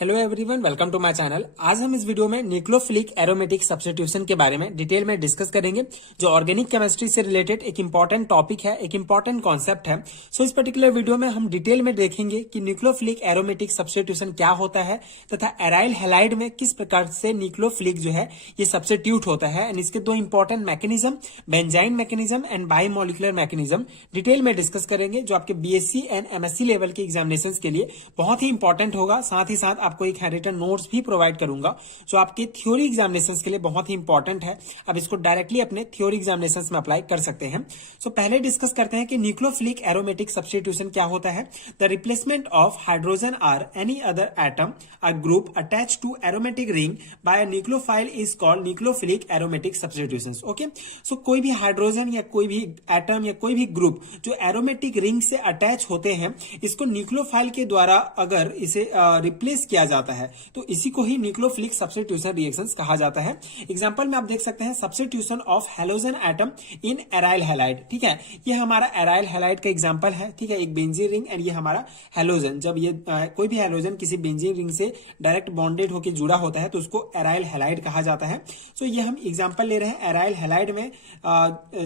Hello everyone, welcome to my channel. आज हम इस वीडियो में न्यूक्लियोफिलिक एरोमेटिक सब्स्टिट्यूशन के बारे में डिटेल में डिस्कस करेंगे, जो ऑर्गेनिक केमिस्ट्री से रिलेटेड एक इंपॉर्टेंट टॉपिक है, एक इंपॉर्टेंट कॉन्सेप्ट है। सो इस पर्टिकुलर वीडियो में हम डिटेल में देखेंगे कि न्यूक्लियोफिलिक एरोमेटिक सब्स्टिट्यूशन क्या होता है तथा एराइल हैलाइड में किस प्रकार से न्यूक्लियोफिलिक जो है ये सब्स्टिट्यूट होता है, एंड इसके दो important mechanism, benzene mechanism and bimolecular mechanism detail में डिस्कस करेंगे, जो आपके बीएससी एंड एमएससी लेवल के एग्जामिनेशन के लिए बहुत ही इंपॉर्टेंट होगा। साथ ही साथ आपको एक हैंडरिटन नोट्स भी प्रोवाइड करूंगा, जो आपके थ्योरी एग्जामिनेशंस के लिए बहुत ही इंपॉर्टेंट है। अब इसको डायरेक्टली अपने थ्योरी एग्जामिनेशंस में अप्लाई कर सकते हैं। सो पहले डिस्कस करते हैं कि न्यूक्लियोफिलिक एरोमेटिक सब्स्टिट्यूशन क्या होता है। The replacement of hydrogen or any other atom और group attach to aromatic ring by a nucleophile is called nucleophilic aromatic substitutions. Okay, so कोई भी हाइड्रोजन या कोई भी एटम या कोई भी ग्रुप जो एरोमेटिक रिंग से अटैच होते हैं, इसको न्यूक्लियोफाइल के द्वारा अगर इसे रिप्लेस किया जाता है तो इसी को ही न्यूक्लियोफिलिक सब्स्टिट्यूशन रिएक्शंस कहा जाता है। एग्जांपल में आप देख सकते हैं substitution of halogen atom in aryl halide. ठीक है, ये हमारा एराइल हैलाइड का एग्जांपल है। ठीक है, एक बेंजीन रिंग एंड ये हमारा हैलोजन। जब ये कोई भी हैलोजन किसी बेंजीन रिंग से डायरेक्ट बॉन्डेड होकर जुड़ा होता है तो उसको एराइल हैलाइड कहा जाता है। सो ये हम एग्जांपल ले रहे हैं एराइल हैलाइड में।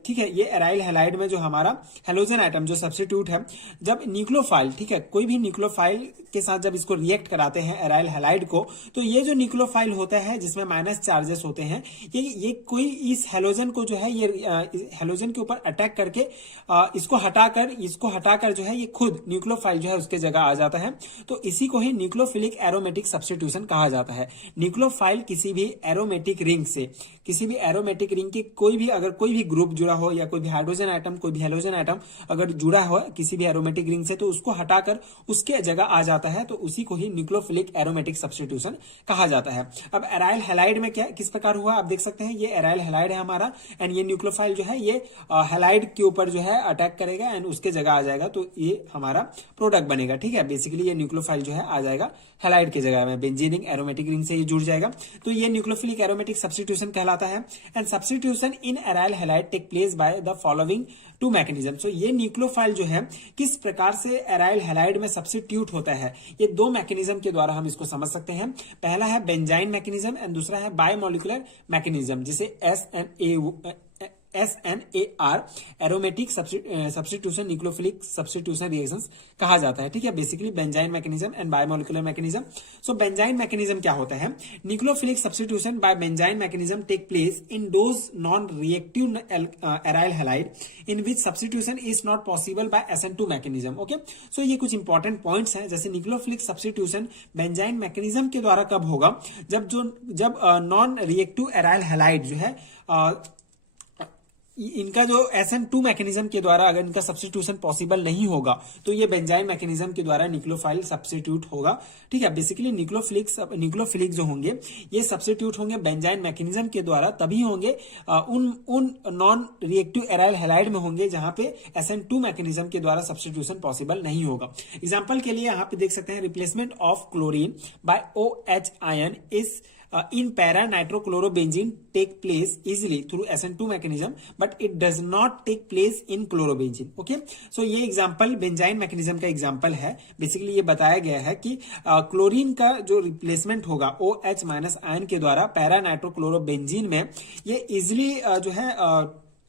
ठीक है, ये एराइल हैलाइड में जो हमारा हैलोजन एटम जो सब्स्टिट्यूट है, जब न्यूक्लियोफाइल, ठीक है, कोई भी न्यूक्लियोफाइल के साथ जब इसको रिएक्ट कराते हैं एराइल हैलाइड को, तो ये जो न्यूक्लियोफाइल होता है जिसमें माइनस चार्जेस होते हैं, ये कोई इस हैलोजन को जो है ये हैलोजन के ऊपर अटैक करके इसको हटाकर जो है ये खुद न्यूक्लियोफाइल जो है उसके जगह आ जाता है। तो इसी को ही न्यूक्लियोफिलिक एरोमेटिक सब्स्टिट्यूशन कहा जाता है। न्यूक्लियोफाइल किसी भी एरोमेटिक रिंग की कोई भी ग्रुप जुड़ा हो या कोई भी हाइड्रोजन एटम, कोई भी हैलोजन एटम अगर जुड़ा हो किसी भी एरोमेटिक रिंग से, तो उसको हटाकर उसके जगह आ जाता है। तो उसी को ही न्यूक्लियोफिलिक एरोमेटिक सब्स्टिट्यूशन कहा जाता है। अब एराइल हैलाइड में क्या किस प्रकार हुआ आप देख सकते हैं। ये एराइल हैलाइड है हमारा, एंड ये न्यूक्लियोफाइल जो है ये हैलाइड के ऊपर जो है अटैक करेगा एंड उसके जगह आ जाएगा, तो ये हमारा प्रोडक्ट बनेगा। ठीक है, बेसिकली ये न्यूक्लियोफाइल जो है आ जाएगा हैलाइड की जगह में, बेंजीन रिंग एरोमेटिक रिंग से ये जुड़ जाएगा, तो ये न्यूक्लियोफिलिक एरोमेटिक सब्स्टिट्यूशन कहलाता है। And substitution in aryl halide take place by the following two mechanism. So ये न्यूक्लियोफाइल जो है किस प्रकार से एराइल हैलाइड में सब्स्टिट्यूट होता है, ये दो मैकेनिज्म के द्वारा हम इसको समझ सकते हैं। पहला है बेंजाइन मैकेनिज्म एंड दूसरा है बायोमोलिकुलर मैकेनिज्म, जिसे SNAR aromatic substitution nucleophilic substitution reactions कहा जाता है। ठीक है, basically benzyne mechanism and bimolecular mechanism. So benzyne mechanism क्या होता है। Nucleophilic substitution by benzyne mechanism take place in those non reactive aryl halide in which substitution is not possible by SN2 mechanism. Okay, so ये कुछ important points हैं। जैसे nucleophilic substitution benzene mechanism के द्वारा कब होगा, जब नॉन रिएक्टिव एराइल हैलाइड जो है इनका जो SN2 मैकेनिज्म के द्वारा अगर इनका सब्स्टिट्यूशन पॉसिबल नहीं होगा, तो ये बेंजाइन मैकेनिज्म के द्वारा न्यूक्लियोफाइल सब्स्टिट्यूट होगा। ठीक है, बेसिकली न्यूक्लियोफिलिक जो होंगे ये सब्स्टिट्यूट होंगे बेंजाइन मैकेनिज्म के द्वारा, तभी होंगे उन नॉन रिएक्टिव एराइल हैलाइड में होंगे जहां पे SN2 मैकेनिज्म के द्वारा सब्स्टिट्यूशन पॉसिबल नहीं होगा। एग्जाम्पल के लिए यहाँ पे देख सकते हैं replacement of chlorine by OH ion is in para nitrochlorobenzene take place easily through SN2 mechanism, but it does not take place in chlorobenzene. Okay, so ये एग्जांपल बेंजाइन मैकेनिज्म का एग्जांपल है। बेसिकली ये बताया गया है कि chlorine का जो रिप्लेसमेंट होगा OH माइनस आयन के द्वारा पैरा नाइट्रोक्लोरोबेंजीन में, ये इजिली जो है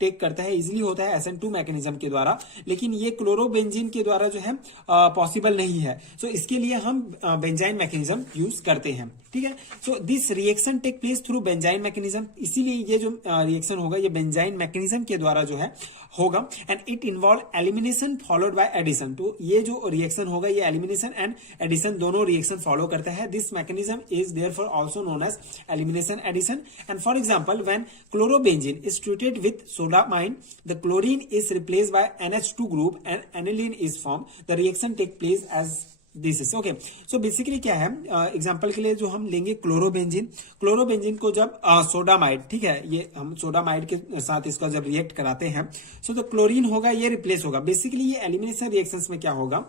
टेक करता है, इजिली होता है SN2 मैकेनिज्म के द्वारा, लेकिन ये क्लोरोबेंजीन के द्वारा जो है पॉसिबल नहीं है। सो इसके लिए हम बेंजाइन मैकेनिज्म यूज करते हैं। ठीक है, so this reaction take place through benzyne mechanism, इसीलिए ये जो रिएक्शन होगा ये बेंजाइन मैकेनिज्म के द्वारा जो है होगा। And it involve elimination followed by addition. तो ये जो रिएक्शन होगा ये एलिमिनेशन एंड एडिशन दोनों रिएक्शन फॉलो करता है। This mechanism is therefore also known as elimination addition. And for example when chlorobenzene is treated with sodamide, the chlorine is replaced by NH2 group and aniline is formed. The reaction take place as this is okay. So basically क्या है, example के लिए जो हम लेंगे chlorobenzene को जब sodamide, ठीक है, ये हम सोडामाइड के साथ इसका जब रिएक्ट कराते हैं, सो तो क्लोरीन होगा ये रिप्लेस होगा। बेसिकली ये एलिमिनेशन रिएक्शंस में क्या होगा,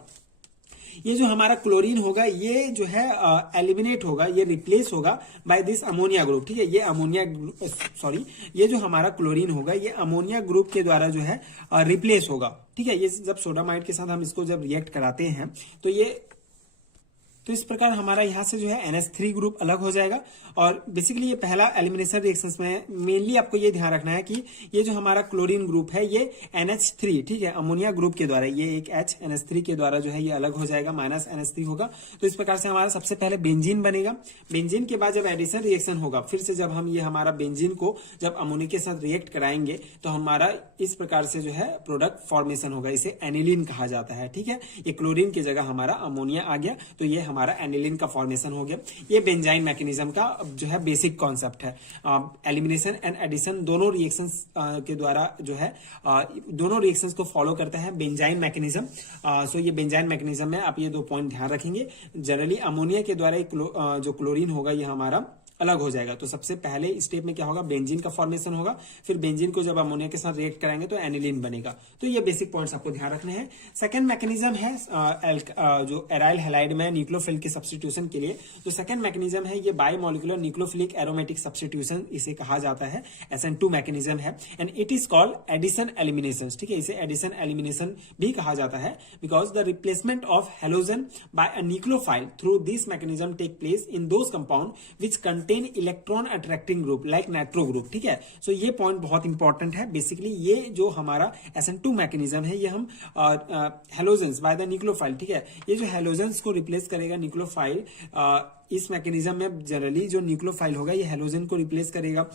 ये जो हमारा क्लोरीन होगा ये जो है एलिमिनेट होगा, ये रिप्लेस होगा बाय दिस अमोनिया ग्रुप। ठीक है, ये जो हमारा क्लोरीन होगा ये अमोनिया ग्रुप के द्वारा जो है रिप्लेस होगा। ठीक है, ये जब सोडामाइड के साथ हम इसको जब रिएक्ट कराते हैं तो ये तो इस प्रकार हमारा यहाँ से जो है NH3 ग्रुप अलग हो जाएगा। और बेसिकली ये पहला एलिमिनेशन रिएक्शंस में मेनली आपको ये ध्यान रखना है कि ये जो हमारा क्लोरीन ग्रुप है ये NH3, ठीक है, अमोनिया ग्रुप के द्वारा ये एक H NH3 के द्वारा जो है ये अलग हो जाएगा, माइनस NH3 होगा। तो इस प्रकार से हमारा सबसे पहले बेंजीन बनेगा। बेंजीन के बाद जब एडिशन रिएक्शन होगा, फिर से जब हम ये हमारा बेंजीन को जब अमोनिया के साथ रिएक्ट कराएंगे तो हमारा इस प्रकार से जो है प्रोडक्ट फॉर्मेशन होगा, इसे एनिलीन कहा जाता है, ठीक है। ये क्लोरीन की जगह हमारा अमोनिया आ गया तो ये हमारा एनिलीन का फॉर्मेशन हो गया। ये बेंजाइन मैकेनिज्म का जो है बेसिक कॉन्सेप्ट है। एलिमिनेशन एंड एडिशन दोनों रिएक्शंस के द्वारा जो है दोनों रिएक्शंस को फॉलो करता है बेंजाइन मैकेनिज्म। सो ये बेंजाइन मैकेनिज्म में आप ये 2 पॉइंट ध्यान रखेंगे। जनरली अमोनिया के द्वारा जो क्लोरीन होगा ये हमारा अलग हो जाएगा। तो सबसे पहले स्टेप में क्या होगा, बेंजीन का फॉर्मेशन होगा, फिर बेंजीन को जब अमोनिया के साथ रिएक्ट कराएंगे तो एनिलीन बनेगा। तो ये बेसिक पॉइंट्स आपको ध्यान रखने हैं। सेकंड मैकेनिज्म है जो एराइल हैलाइड में न्यूक्लियोफिल के सब्स्टिट्यूशन के लिए जो सेकंड मैकेनिज्म है ये बायोमोलिकुलर न्यूक्लियोफिलिक एरोमेटिक सब्स्टिट्यूशन इसे कहा जाता है, SN2 मैकेनिज्म है and it is called addition elimination, ठीक है। इसे एडिशन एलिमिनेशन भी कहा जाता है because the replacement of halogen by a nucleophile through this mechanism take place in those compound which contain electron attracting group like nitro group, ठीक है। सो ये पॉइंट बहुत इंपॉर्टेंट है। बेसिकली ये जो हमारा SN2 मैकेनिज्म है ये हम हेलोजेंस बाय द न्यूक्लियोफाइल, ठीक है, ये जो हेलोजेंस को रिप्लेस करेगा न्यूक्लियोफाइल, इस मैकेनिज्म में जनरली जो न्यूक्लियोफाइल होगा ये हेलोजन को रिप्लेस करेगा।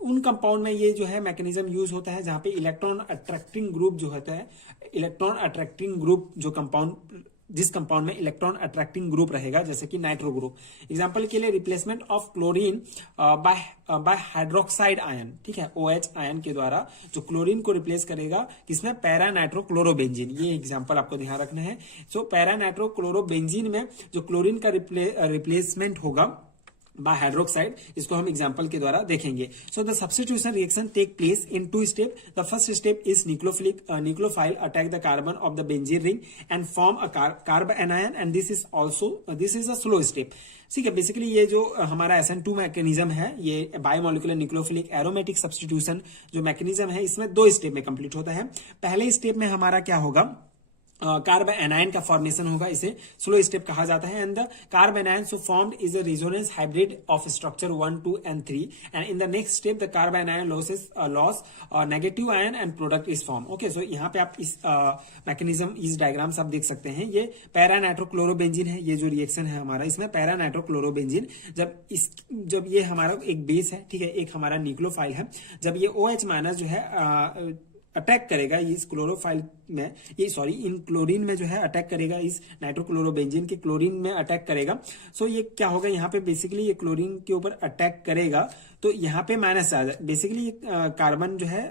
उन कंपाउंड में ये जो है मैकेनिज्म यूज होता है जहां पे इलेक्ट्रॉन अट्रैक्टिंग ग्रुप जो होता है, इलेक्ट्रॉन अट्रैक्टिंग ग्रुप जो कंपाउंड जिस कंपाउंड में इलेक्ट्रॉन अट्रैक्टिंग ग्रुप रहेगा जैसे कि नाइट्रो ग्रुप। एग्जांपल के लिए replacement of chlorine by hydroxide ion, ठीक है, OH आयन के द्वारा जो क्लोरीन को रिप्लेस करेगा किसमें, पैरा नाइट्रोक्लोरोबेंजीन। ये एग्जांपल आपको ध्यान रखना है। सो पैरा नाइट्रोक्लोरोबेंजीन में जो क्लोरीन का रिप्लेसमेंट होगा बाय हाइड्रोक्साइड, इसको हम एग्जांपल के द्वारा देखेंगे। So the substitution reaction take place in 2 step. The first step is nucleophile attack the carbon of the benzene ring and form a carbanion and this is a slow step, ठीक है। Basically ये जो हमारा SN2 mechanism है ये biomolecular nucleophilic aromatic substitution जो mechanism है इसमें 2 स्टेप में कंप्लीट होता है। पहले स्टेप में हमारा क्या होगा, कार्ब एनायन का फॉर्मेशन होगा, इसे स्लो स्टेप कहा जाता है। And the carb anion so formed is a resonance hybrid of structure 1, 2 and 3 and in the next step the carb anion loss negative ion and product is form. Okay, so यहाँ पे आप इस mechanism इस diagrams आप देख सकते हैं। ये पैरा नाइट्रोक्लोरोबेंजीन है, ये जो रिएक्शन है हमारा इसमें पैरा नाइट्रोक्लोरोबेंजीन जब ये हमारा एक बेस है, ठीक है, एक हमारा न्यूक्लियोफाइल है, जब ये OH माइनस जो है अटैक करेगा इस क्लोरोफाइल में, इन क्लोरीन में जो है अटैक करेगा, इस नाइट्रोक्लोरोबेंजीन के क्लोरीन में अटैक करेगा। सो ये क्या होगा, यहाँ पे बेसिकली ये क्लोरीन के ऊपर अटैक करेगा तो यहाँ पे माइनस आ जाए। बेसिकली ये कार्बन जो है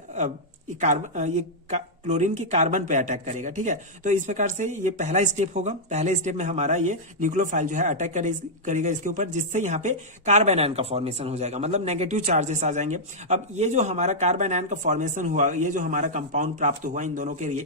ये क्लोरीन के कार्बन पे अटैक करेगा, ठीक है। तो इस प्रकार से ये पहला स्टेप होगा। पहले स्टेप में हमारा ये न्यूक्लियोफाइल जो है अटैक करेगा इसके ऊपर, जिससे यहाँ पे कार्बन आयन का फॉर्मेशन हो जाएगा, मतलब नेगेटिव चार्जेस आ जाएंगे। अब ये जो हमारा कार्बन आयन का फॉर्मेशन हुआ, ये जो हमारा कंपाउंड प्राप्त हुआ इन दोनों के लिए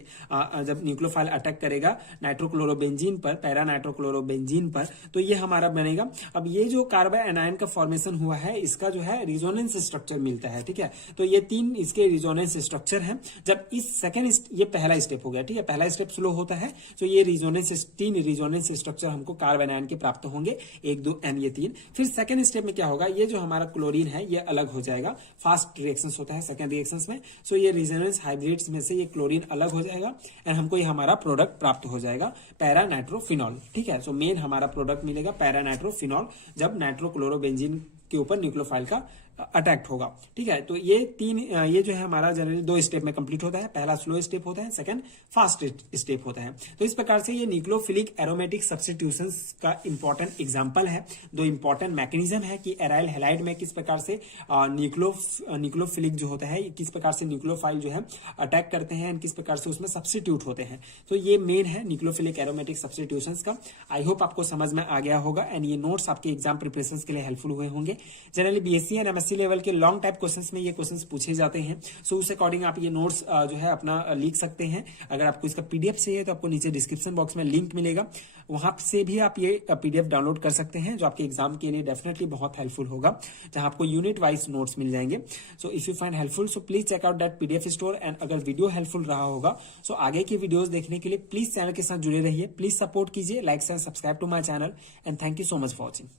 जब न्यूक्लियोफाइल अटैक करेगा नाइट्रोक्लोरोबेंजीन पर, पैरा नाइट्रोक्लोरोबेंजीन पर, तो ये हमारा बनेगा। अब ये जो कार्बन आयन का फॉर्मेशन हुआ है इसका जो है रिजोनेंस स्ट्रक्चर मिलता है, ठीक है। तो ये 3 इसके रिजोनेंस स्ट्रक्चर है। जब इस सेकेंड ये पहला स्टेप हो गया, ठीक है, पहला स्टेप स्लो होता है। तो ये 3 रिजोनेंस स्ट्रक्चर हमको कार्बन आयन के प्राप्त होंगे, 1, 2 एंड ये 3। फिर सेकंड स्टेप में क्या होगा, ये जो हमारा क्लोरीन है ये अलग हो जाएगा। फास्ट रिएक्शंस होता है सेकंड रिएक्शंस में। सो ये रिजोनेंस हाइब्रिड्स में से ये क्लोरीन अलग हो जाएगा एंड हमको ये हमारा प्रोडक्ट प्राप्त हो जाएगा पैरा नाइट्रोफिनॉल, ठीक है। सो मेन हमारा प्रोडक्ट मिलेगा पैरा नाइट्रोफिनॉल जब नाइट्रोक्लोरोबेंजीन के ऊपर न्यूक्लियोफाइल का अटैक्ट होगा, ठीक है। तो ये 3 ये जो है हमारा जनरली 2 स्टेप में कंप्लीट होता है। पहला स्लो स्टेप होता है, सेकंड फास्ट स्टेप होता है। तो इस प्रकार से ये न्यूक्लियोफिलिक एरोमेटिक सब्स्टिट्यूशंस का इंपॉर्टेंट एग्जांपल है। 2 इंपॉर्टेंट मैकेनिज्म है कि एराइल हैलाइड में किस प्रकार से न्यूक्लियोफिलिक जो होता है किस प्रकार से न्यूक्लियोफाइल जो है अटैक करते हैं, किस प्रकार से उसमें सब्स्टिट्यूट होते हैं। तो ये मेन है न्यूक्लियोफिलिक एरोमेटिक सब्स्टिट्यूशंस का। आई होप आपको समझ में आ गया होगा एंड ये नोट्स आपके एग्जाम प्रिपरेशन के लिए हेल्पफुल हुए होंगे। Generally BSc and MS 80 level के लॉन्ग टाइप क्वेश्चंस में ये क्वेश्चंस पूछे जाते हैं। सो उस अकॉर्डिंग आप ये नोट्स जो है अपना लिख सकते हैं। अगर आपको इसका पीडीएफ चाहिए तो आपको नीचे डिस्क्रिप्शन बॉक्स में लिंक मिलेगा, वहां से भी आप ये पीडीएफ डाउनलोड कर सकते हैं, जो आपके एग्जाम के लिए डेफिनेटली बहुत हेल्पफुल होगा, जहां आपको यूनिट वाइज नोट्स मिल जाएंगे। So if you find helpful so please check out that PDF store. And अगर वीडियो हेल्पफुल रहा होगा सो आगे की वीडियोस देखने के लिए प्लीज चैनल के साथ जुड़े रहिए। प्लीज सपोर्ट कीजिए, like and subscribe to my channel and thank you so much for watching.